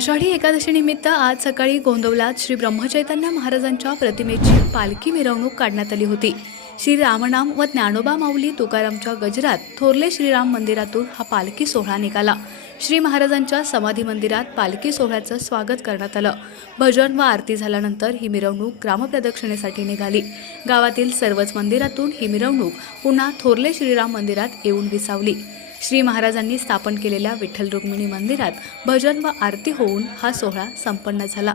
आषाढी एकादशीनिमित्त आज सकाळी गोंदवलात श्री ब्रह्मचैतन्य महाराजांच्या प्रतिमेची पालखी मिरवणूक काढण्यात आली होती. श्री रामनाम व ज्ञानोबा माऊली तुकारामच्या गजरात थोरले श्रीराम मंदिरातून हा पालखी सोहळा निघाला. श्री महाराजांच्या समाधी मंदिरात पालखी सोहळ्याचं स्वागत करण्यात आलं. भजन व आरती झाल्यानंतर ही मिरवणूक ग्रामप्रदक्षिणेसाठी निघाली. गावातील सर्वच मंदिरातून ही मिरवणूक पुन्हा थोरले श्रीराम मंदिरात येऊन विसावली. श्री महाराजांनी स्थापन केलेल्या विठ्ठल रुक्मिणी मंदिरात भजन व आरती होऊन हा सोहळा संपन्न झाला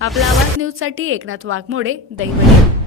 आपला आवाज न्यूजसाठी एकनाथ वाघमोडे दैवडी